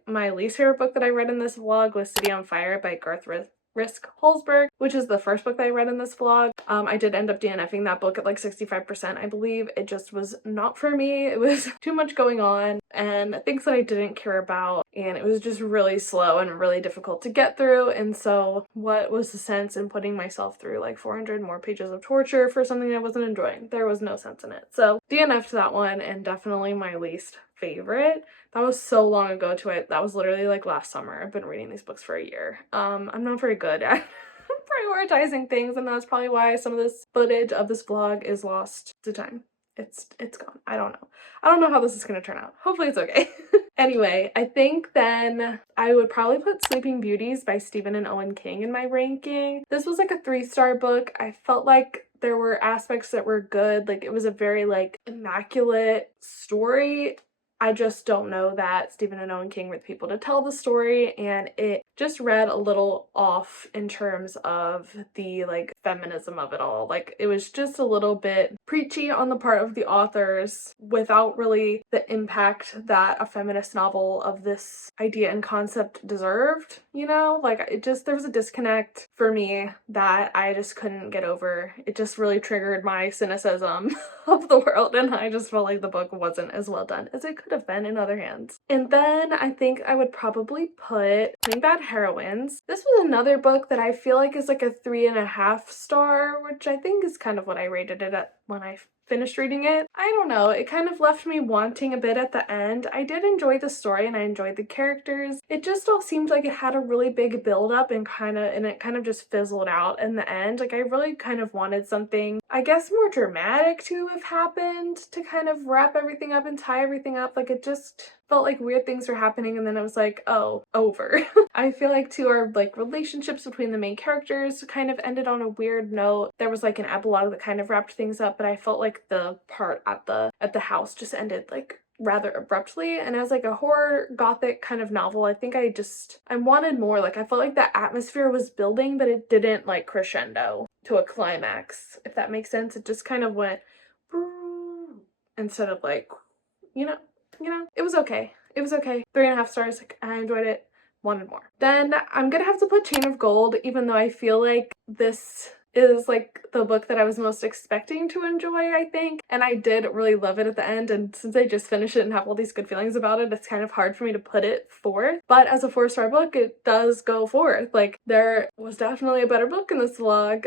my least favorite book that I read in this vlog was City on Fire by Garth Risk Holzberg, which is the first book that I read in this vlog. I did end up DNFing that book at like 65%, I believe. It just was not for me. It was too much going on and things that I didn't care about, and it was just really slow and really difficult to get through. And so what was the sense in putting myself through like 400 more pages of torture for something I wasn't enjoying? There was no sense in it. So DNF'd that one, and definitely my least favorite. That was so long ago to it. That was literally like last summer. I've been reading these books for a year. I'm not very good at prioritizing things, and that's probably why some of this footage of this vlog is lost to time. It's gone. I don't know. I don't know how this is gonna turn out. Hopefully it's okay. Anyway, I think then I would probably put Sleeping Beauties by Stephen and Owen King in my ranking. This was like a 3-star book. I felt like there were aspects that were good. Like, it was a very like immaculate story. I just don't know that Stephen and Owen King were the people to tell the story, and it just read a little off in terms of the like feminism of it all. Like, it was just a little bit preachy on the part of the authors without really the impact that a feminist novel of this idea and concept deserved, you know? Like, there was a disconnect for me that I just couldn't get over. It just really triggered my cynicism of the world, and I just felt like the book wasn't as well done as it could have been in other hands. And then I think I would probably put Bad Heroines. This was another book that I feel like is like a 3.5 star, which I think is kind of what I rated it at when I finished reading it. I don't know, it kind of left me wanting a bit at the end. I did enjoy the story and I enjoyed the characters. It just all seemed like it had a really big build up and it kind of just fizzled out in the end. Like, I really kind of wanted something, I guess, more dramatic to have happened to kind of wrap everything up and tie everything up. Like, it just felt like weird things were happening and then it was like, oh, over. I feel like too, our like relationships between the main characters kind of ended on a weird note. There was like an epilogue that kind of wrapped things up, but I felt like the part at the house just ended like rather abruptly. And as like a horror gothic kind of novel, I think I wanted more. Like, I felt like that atmosphere was building, but it didn't like crescendo to a climax, if that makes sense. It just kind of went instead of like, you know, it was okay. It was okay. 3.5 stars. Like, I enjoyed it. Wanted more. Then I'm gonna have to put Chain of Gold, even though I feel like this is like the book that I was most expecting to enjoy, I think. And I did really love it at the end, and since I just finished it and have all these good feelings about it, it's kind of hard for me to put it forth. But as a 4-star book, it does go forth. Like, there was definitely a better book in this vlog.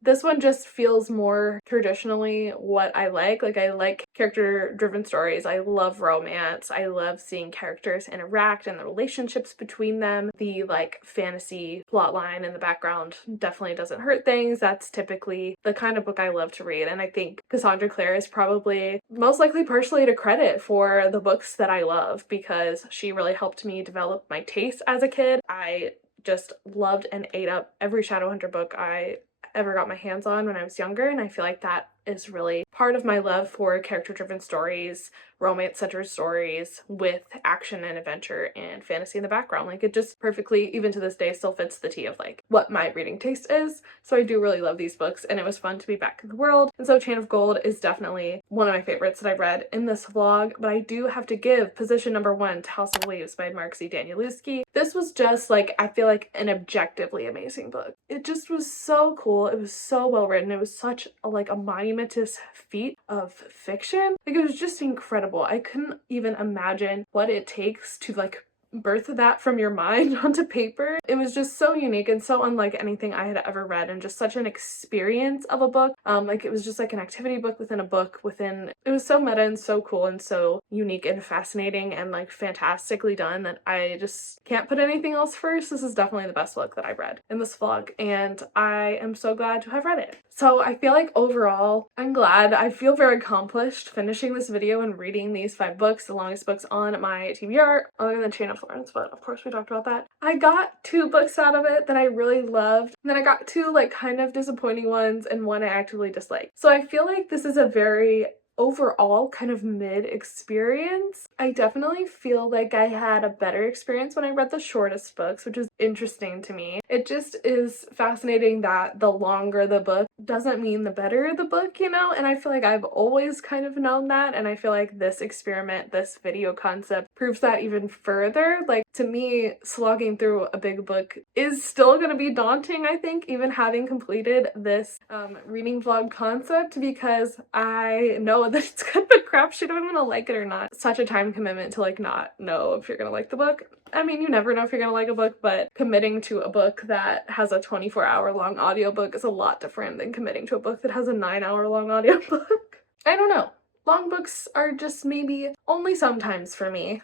This one just feels more traditionally what I like. Like, I like character-driven stories. I love romance. I love seeing characters interact and the relationships between them. The like fantasy plotline in the background definitely doesn't hurt things. things, that's typically the kind of book I love to read. And I think Cassandra Clare is probably most likely partially to credit for the books that I love, because she really helped me develop my taste as a kid. I just loved and ate up every Shadowhunter book I ever got my hands on when I was younger, and I feel like that is really part of my love for character-driven stories, romance-centered stories with action and adventure and fantasy in the background. Like, it just perfectly, even to this day, still fits the tea of like what my reading taste is. So I do really love these books, and it was fun to be back in the world. And so Chain of Gold is definitely one of my favorites that I read in this vlog, but I do have to give position number 1 to House of Leaves by Mark Z. Danielewski. This was just like, I feel like an objectively amazing book. It just was so cool. It was so well written. It was such a monumentous feat of fiction. Like, it was just incredible. I couldn't even imagine what it takes to like birth that from your mind onto paper. It was just so unique and so unlike anything I had ever read, and just such an experience of a book. Like, it was just like an activity book within a book within. It was so meta and so cool and so unique and fascinating and like fantastically done that I just can't put anything else first. This is definitely the best book that I've read in this vlog, and I am so glad to have read it. So I feel like overall, I'm glad. I feel very accomplished finishing this video and reading these 5 books, the longest books on my TBR, other than Chain of Florence, but of course we talked about that. I got 2 books out of it that I really loved, and then I got 2 like kind of disappointing ones and one I actively disliked. So I feel like this is a very overall kind of mid experience. I definitely feel like I had a better experience when I read the shortest books, which is interesting to me. It just is fascinating that the longer the book doesn't mean the better the book, you know? And I feel like I've always kind of known that, and I feel like this experiment, this video concept, proves that even further. Like, to me, slogging through a big book is still gonna be daunting, I think, even having completed this reading vlog concept, because I know that it's kind of a crapshoot if I'm gonna like it or not. Such a time commitment to like not know if you're gonna like the book. I mean, you never know if you're gonna like a book, but committing to a book that has a 24-hour long audiobook is a lot different than committing to a book that has a 9-hour long audiobook. I don't know. Long books are just maybe only sometimes for me.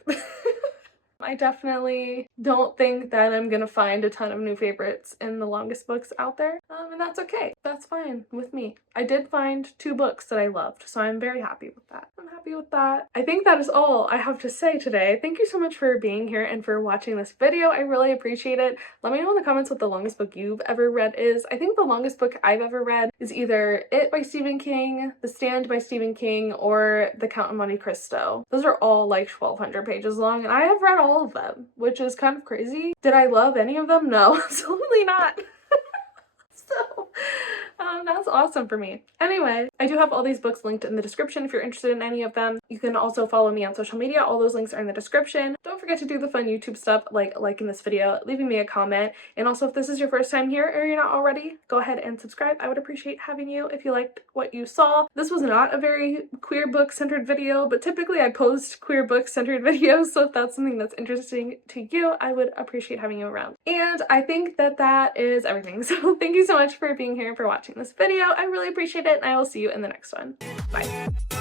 I definitely don't think that I'm gonna find a ton of new favorites in the longest books out there, and that's okay. That's fine with me. I did find 2 books that I loved, so I'm very happy with that. I'm happy with that. I think that is all I have to say today. Thank you so much for being here and for watching this video. I really appreciate it. Let me know in the comments what the longest book you've ever read is. I think the longest book I've ever read is either It by Stephen King, The Stand by Stephen King, or The Count of Monte Cristo. Those are all like 1,200 pages long, and I have read all of them, which is kind of crazy. Did I love any of them? No, absolutely not. So that's awesome for me. Anyway, I do have all these books linked in the description if you're interested in any of them. You can also follow me on social media. All those links are in the description. Don't forget to do the fun YouTube stuff like liking this video, leaving me a comment, and also if this is your first time here or you're not already, go ahead and subscribe. I would appreciate having you if you liked what you saw. This was not a very queer book centered video, but typically I post queer book centered videos, so if that's something that's interesting to you, I would appreciate having you around. And I think that that is everything. So thank you so much for being here and for watching this video. I really appreciate it, and I will see you in the next one. Bye.